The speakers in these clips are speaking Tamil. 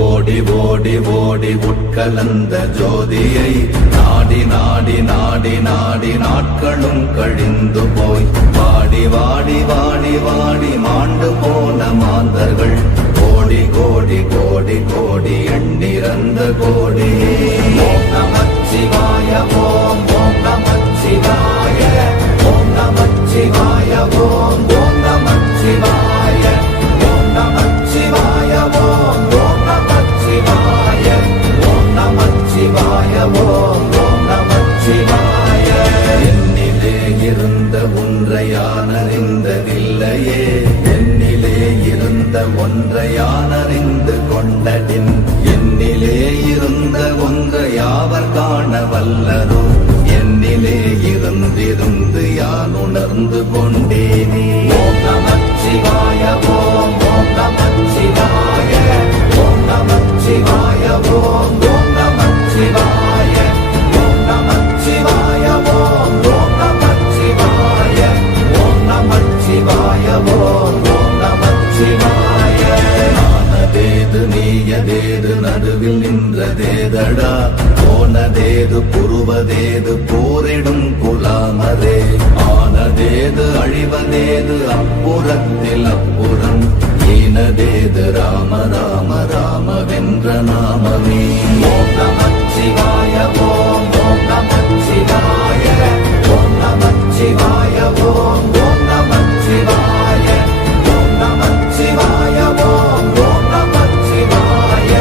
ஓடி ஓடி ஓடி உட்கலந்த ஜோதியை நாடி நாடி நாடி நாடி நாட்களும் கழிந்து போய் வாடி வாடி வாடி வாடி மாண்டு போன மாந்தர்கள் கோடி கோடி கோடி கோடி எண்ணிறந்த கோடி. ஓம் நமச்சிவாய ஓம் ஓம் நமச்சிவாய ஓம் நமச்சிவாய ஓம் ஓம் நமச்சிவாய ஓம் நமச்சிவாய ஓம் ஓம் நமச்சிவாய ஓம் நமச்சிவாய ஓம் ஓம் நமச்சிவாய. என்னிலே இருந்த ஒன்றை யான் அறிந்ததில்லையே, என்னிலே இருந்த ஒன்றை யான் அறிந்து கொண்டடின், என்னிலே இருந்த ஒன்றை யாவர் காண வல்லரோ, என்னிலே இருந்திருந்து யான் உணர்ந்து கொண்டேனே. ஓம் நமச்சிவாய ஓம் ஓம் நமச்சிவாய ஓம் நமச்சிவாய ஓம் ஓம் நமச்சிவாய ஓம் நமச்சிவாய ஓம் ஓம் நமச்சிவாய ஓம் நமச்சிவாய ஓம் ஓம் நமச்சிவாய. ஆனதேது நீயதேது நடுவில் நின்றதேதடா, போனதேது புருவதேது போரிடும் குலாமரே, ஆனதேது அழிவதேது அப்புறத்தில் அப்புறம், ஈனதேது ராம ராம ராம வென்ற நாமமே. ஓம் நமச்சிவாய ஓம் ஓம் நமச்சிவாய ஓம் நமச்சிவாய ஓம் ஓம் நமச்சிவாய ஓம் நமச்சிவாய ஓம் ஓம் நமச்சிவாய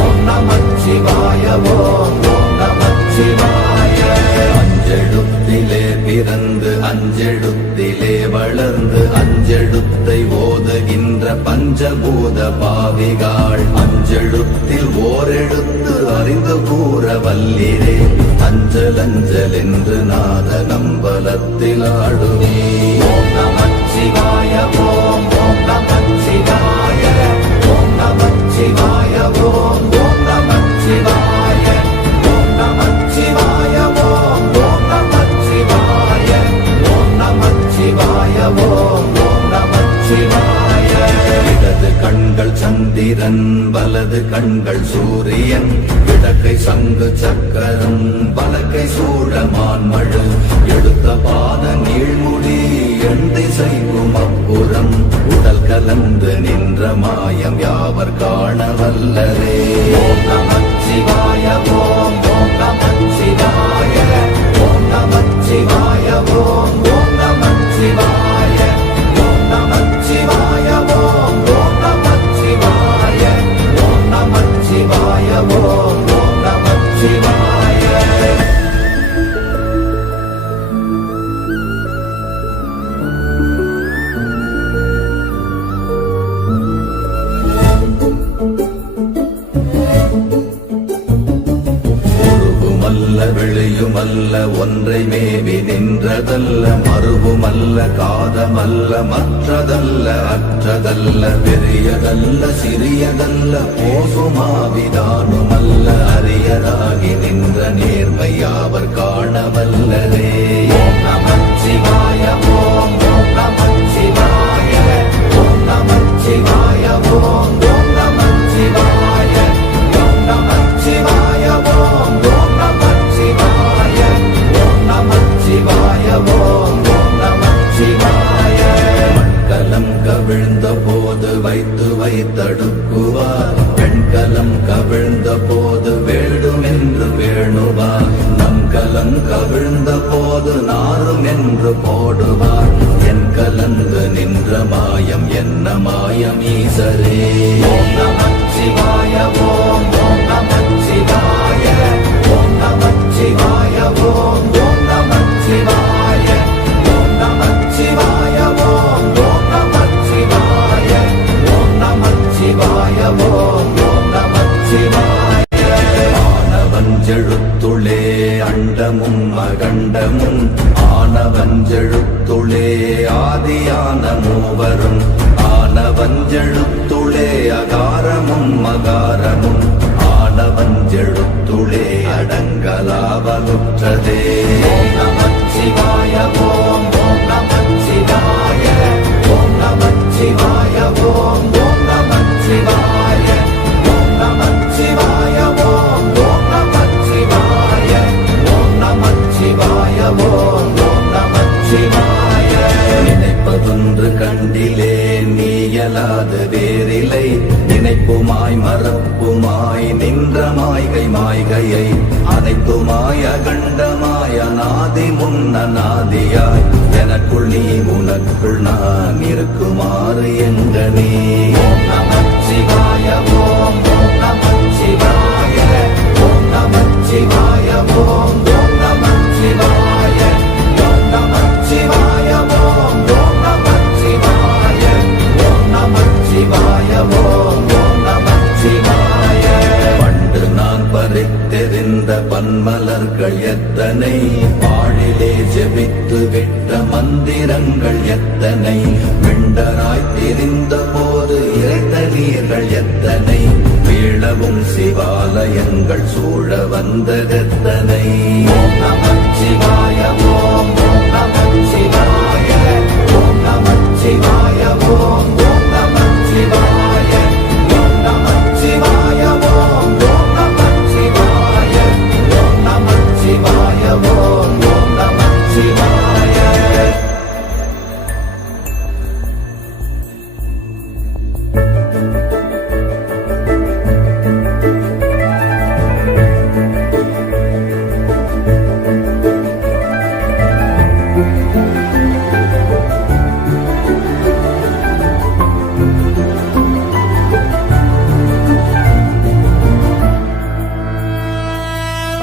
ஓம் நமச்சிவாய ஓம் ஓம் நமச்சிவாய. அஞ்செழுத்திலே பிறந்து அஞ்செழுத்திலே வளர்ந்து அஞ்செழுத்தை ஓதுகின்ற பஞ்சபூத பாவிகாள், அஞ்செழுத்தில் ஓரெழுத்து அறிந்து கூற வல்லிரே, அஞ்சல் அஞ்சல் என்று நாத நம்பலத்தில் ஆடுவே. ஓம் நமச்சிவாய ஓம் ஓம் நமச்சிவாய ஓம் நமச்சிவாய ஓம் ஓம் நமச்சிவாய ஓம் நமச்சிவாய ஓம் ஓம் நமச்சிவாய ஓம் நமச்சிவாய ஓம் ஓம் நமச்சிவாய. இடது கண்கள் சந்திரன் வலது கண்கள் சூரியன், இடக்கை சங்கு சக்கரம் வலக்கை சூழமான் மழு, எடுத்த பாத நீழ்முடி எண் திசைக்கும் அப்புறம், உடல் கலந்து நின்ற மாயம் யாவர் காண வல்லரே. ஓம் நமச்சிவாய ஓம் ஓம் நமச்சிவாய ஓம் நமச்சிவாய ஓம் ஓம் நமச்சிவாய ஓம் நமச்சிவாய ஓம் ஓம் நமச்சிவாய ஓம் நமச்சிவாய ஓம் ஓம் நமச்சிவாய. வெளியுமல்ல ஒன்றை மேவி நின்றதல்ல, மறுவுமல்ல காதமல்ல மற்றதல்ல அற்றதல்ல, பெரியதல்ல சிறியதல்ல போசுமாவிதானுமல்ல, அரியராகி நின்ற நேர்மை யாவர் காணவல்லரே. ஓம் நமச்சிவாய ஓம் ஓம் நமச்சிவாய ஓம் நமச்சிவாய ஓம் ஓம் நமச்சிவாய ஓம் நமச்சிவாய ஓம் ஓம் நமச்சிவாய ஓம் நமச்சிவாய ஓம் ஓம் நமச்சிவாய. மண்கலம் கவிழ்ந்த போது வைத்து வைத்தடுக்குவார், பெண்கலம் கவிழ்ந்த போது வேடும் என்று வேணுவார், நம் கலம் கவிழ்ந்த போது நாரும் என்று போடுவார், என் கலந்து நின்ற மாயம் என்ன மாயம் ஈசரே. ஓம் நமச்சிவாய ஓம் ஓம் நமச்சிவாய ஓம் நமச்சிவாய ஓம் ஓம் நமச்சிவாய ஓம் நமச்சிவாய ஓம் ஓம் நமச்சிவாய ஓம் நமச்சிவாய ஓம் ஓம் நமச்சிவாய. ஆனவஞ்செழுத்துளே அண்டமும் அகண்டமும், ஆனவஞ்செழுத்துளே ஆதியான மூவரும், ஆனவஞ்செழுத்துளே அகாரமும் மகாரமும், ஆனவஞ்செழுத்துளே அடங்கலாவலுற்றதே. ஓம் நமச்சிவாய ஓம் ஓம் நமச்சிவாய ஓம் நமச்சிவாய ஓம் ஓம் நமச்சிவாய ஓம் சிவாய ஓம் நமச்சிவாய. நினைப்பதொன்று கண்டிலே நீயலாது வேறில்லை, நினைப்புமாய் மறப்புமாய் நின்ற மாய்கை மாய்கையை அனைத்துமாய் அகண்டமாய் அநாதி முன்னநாதியாய் எனக்குள் நீ உனக்குள் நான் இருக்குமாறு எங்கனே. ஓம் நமச்சிவாய ஓம் நமச்சிவாய ஓம் நமச்சிவாய ஓம் நமச்சிவாய ஓம் நமச்சிவாய ஓம் நமச்சிவாய ஓம் நமச்சிவாய ஓம் நமச்சிவாய. பண்டு நான் பறித்தெறிந்த பன்மலர்கள் எத்தனை, பாழிலே ஜெபித்து விட்ட மந்திரங்கள் எத்தனை, விண்டராய் திரிந்த போது இறைத்த நீர்கள் எத்தனை, வீழவும் சிவாலயங்கள் சூழ வந்ததெத்தனை. ஓம் நமச்சிவாய ஓம் நமச்சிவாய ஓம் நமச்சிவாய ஓம் நமச்சிவாய ஓம் நமச்சிவாய ஓம் நமச்சிவாய ஓம் நமச்சிவாய ஓம் நமச்சிவாய.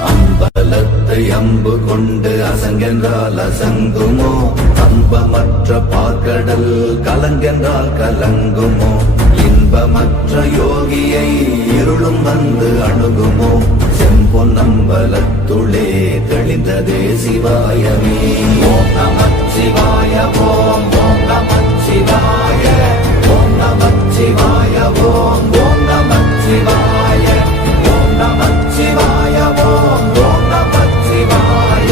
அம்பலத்தை அம்பு கொண்டு அசங்கென்றால் அசங்குமோ, அன்பமற்ற பாற்கடல் கலங்கென்றால் கலங்குமோ, இன்பமற்ற யோகியை இருளும் வந்து அணுகுமோ, செம்பொன்னம்பலத்துளே தெளிந்ததே சிவாயமே. ஓம் நமச்சிவாய ஓம் நமச்சிவாய ஓம் நமச்சிவாய ஓம் நமச்சிவாய ஓம் நமச்சிவாய ஓம் நமச்சிவாய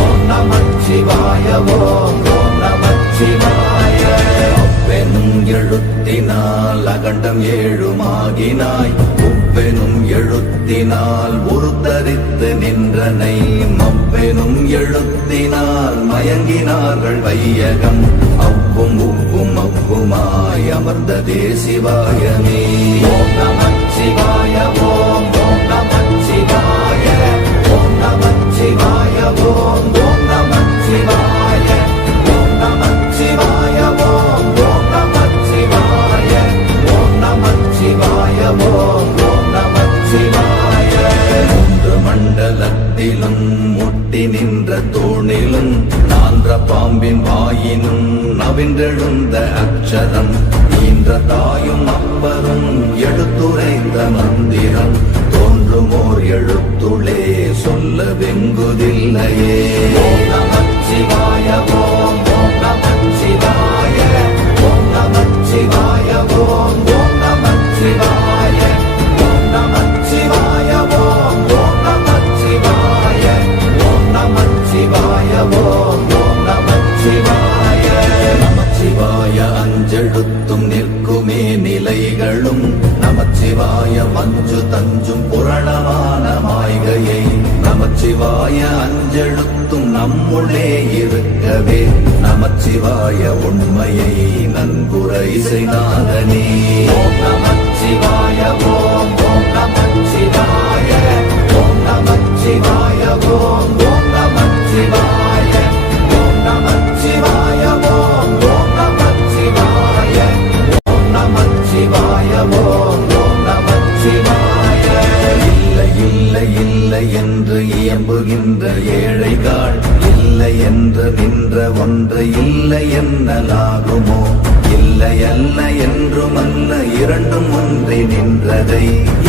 ஓம் நமச்சிவாய ஓம் நமச்சிவாய. அவ்வெனும் எழுத்தினால் அகண்டம் ஏழுமாகினாய், உவ்வெனும் எழுத்தினால் உருத்தரித்து நின்றனை, மவ்வெனும் எழுத்தினால் மயங்கினார்கள் வையகம், அவ்வும் உவ்வும் அவ்வுமாய் அமர்ந்ததே சிவாயமே. ஓம் நமச்சிவாய ஓம் நமச்சிவாய ஓம் நமச்சிவாய ஓம் நமச்சிவாய ஓம் நமச்சிவாய ஓம் நமச்சிவாய ஓம் நமச்சிவாய ஓம் நமச்சிவாய. மூன்று மண்டலத்திலும் முட்டி நின்ற தூணிலும் நான்ற பாம்பின் வாயினும் நவின்றெழுந்த அக்ஷரம், ஈன்ற தாயும் அப்பரும் எடுத்துரைத்த மந்திரம், தோன்றுமோர் எழுத்துளே சொல்ல வெங்குதில்லையே. ஓம் நமச்சிவாய ஓம் நமச்சிவாய ஓம் நமச்சிவாய ஓம் நமச்சிவாய ஓம் நமச்சிவாய ஓம் நமச்சிவாய ஓம் நமச்சிவாய ஓம் நமச்சிவாய. நமச்சிவாய அஞ்செழுத்தும் நிற்குமே நிலைகளும், நமச்சிவாய மஞ்சு தஞ்சும் புரணமான மாய்கையை, நமச்சிவாய அஞ்செழுத்தும் நம்முள்ளே இருக்கவே, நமச்சிவாய உண்மையை நன்குரை செய்தாதனே. ஓம் நமச்சிவாய ஓம் நமச்சிவாய ஓம் நமச்சிவாய ஓம் நமச்சிவாய ஓம் நமச்சிவாய ஓம் நமச்சிவாய ஓம் நமச்சிவாய ஓம் நமச்சிவாய. இல்லை இல்லை இல்லை என்று இயம்புகின்ற ஏழைகள், இல்லை என்று நின்ற ஒன்று இல்லை என்னலாகுமோ, இல்லை அல்ல என்றும் அல்ல இரண்டும் ஒன்றி நின்றதை,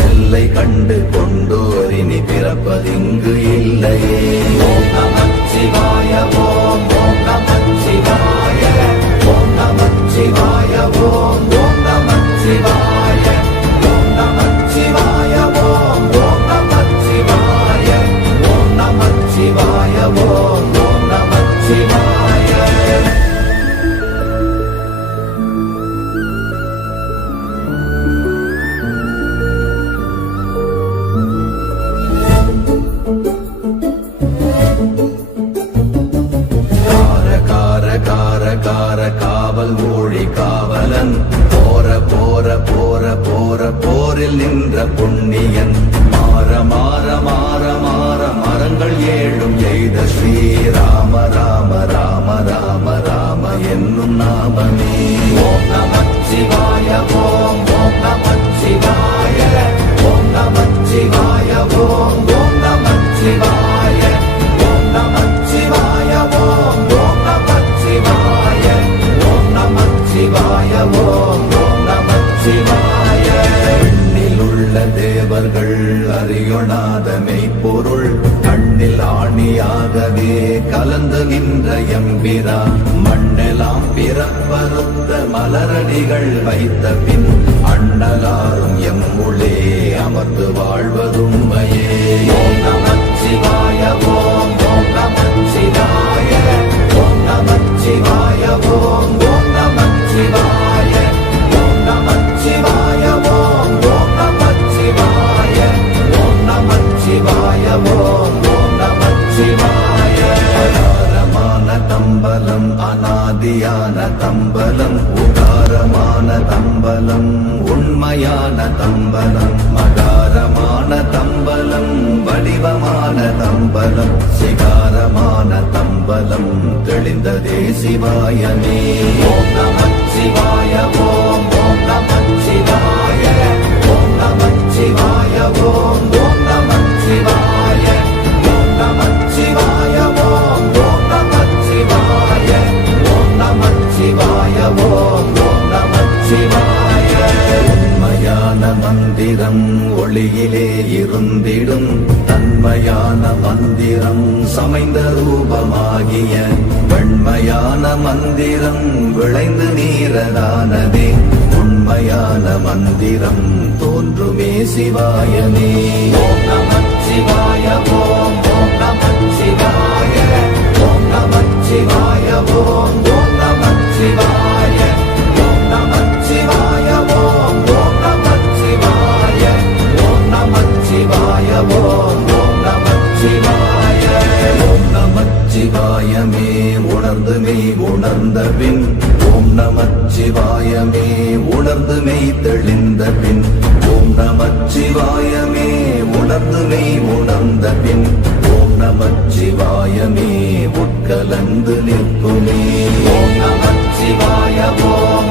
எல்லை கண்டு கொண்டோரினி பிறப்பதிங்கு இல்லையே. ஓம் நமச்சிவாய ஓம் நமச்சிவாய ஓம் நமச்சிவாய ஓம் நமச்சிவாய ஓம் நமச்சிவாய ஓம் நமச்சிவாய ஓம் நமச்சிவாய ஓம் நமச்சிவாய. மனதில் நின்ற புண்ணியன் மாற மாற மாற மாற மரங்கள் ஏழும் எய்த ஸ்ரீராம ராம ராம ராம ராம என்னும் நாமமே. ஓம் நமச்சிவாய ஓம் ஓம் நமச்சிவாய ஓம் நமச்சிவாய ஓம் ஓம் நமச்சிவாய ஓம் நமச்சிவாய ஓம் ஓம் நமச்சிவாய ஓம் நமச்சிவாய ஓம் ஓம் நமச்சிவாய. எண்ணிலுள்ள தேவர்கள் அறியொணாத மெய்ப்பொருள் கண்ணில் ஆணியாகவே கலந்து நின்ற எம்பிரா மண்ணெல்லாம் பிறப்பறுத்த மலரடிகள் வைத்த பின் அண்ணலாரும் எம்முளே அமர்ந்து வாழ்வதும்மையே. ஓம் நமச்சிவாய ஓம் ஓம் நமச்சிவாய ஓம் நமச்சிவாய ஓம் ஓம் நமச்சிவாய ஓம் நமச்சிவாய ஓம் ஓம் நமச்சிவாய ஓம் நமச்சிவாய ஓம் ஓம் நமச்சிவாய. அகாரமான தம்பலம் அநாதியான தம்பலம் உகாரமான தம்பலம் உண்மையான தம்பலம் மகாரமான தம்பலம் வடிவமான தம்பலம் சிகாரமான தம்பலம் தெளிந்ததே சிவாயமே. ஓம் நமச்சிவாய ஓம் ஓம் நமச்சிவாய ஓம் நமச்சிவாய ஓம் ஓம் நமச்சிவாய ஓம் நமச்சிவாய ஓம் ஓம் நமச்சிவாய ஓம் நமச்சிவாய ஓம் ஓம் நமச்சிவாய. உண்மையான மந்திரம் ஒளியிலே இருந்திடும் தன்மையான மந்திரம் சமைந்த ரூபமாகிய வெண்மையான மந்திரம் விளைந்து நீரதானதே உண்மையான மந்திரம் தோன்றுமே சிவாயமே. ஓம் நமச்சிவாய ஓம் ஓம் நமச்சிவாய ஓம் நமச்சிவாய ஓம் ஓம் நமச்சிவாய ஓம் நமச்சிவாய ஓம் ஓம் நமச்சிவாய ஓம் நமச்சிவாய ஓம் ஓம் நமச்சிவாய. ஓம் நமச்சிவாயமே உணர்ந்து மெய் உணர்ந்த பின் ஓம் நமச்சிவாயமே உணர்ந்து மெய் தெளிந்த பின் ஓம் நமச்சிவாயமே உணர்ந்து மெய் உணர்ந்த பின் ஓம் நமச்சிவாயமே உட்கலந்து நிற்குமே. ஓம் நமச்சிவாய ஓம்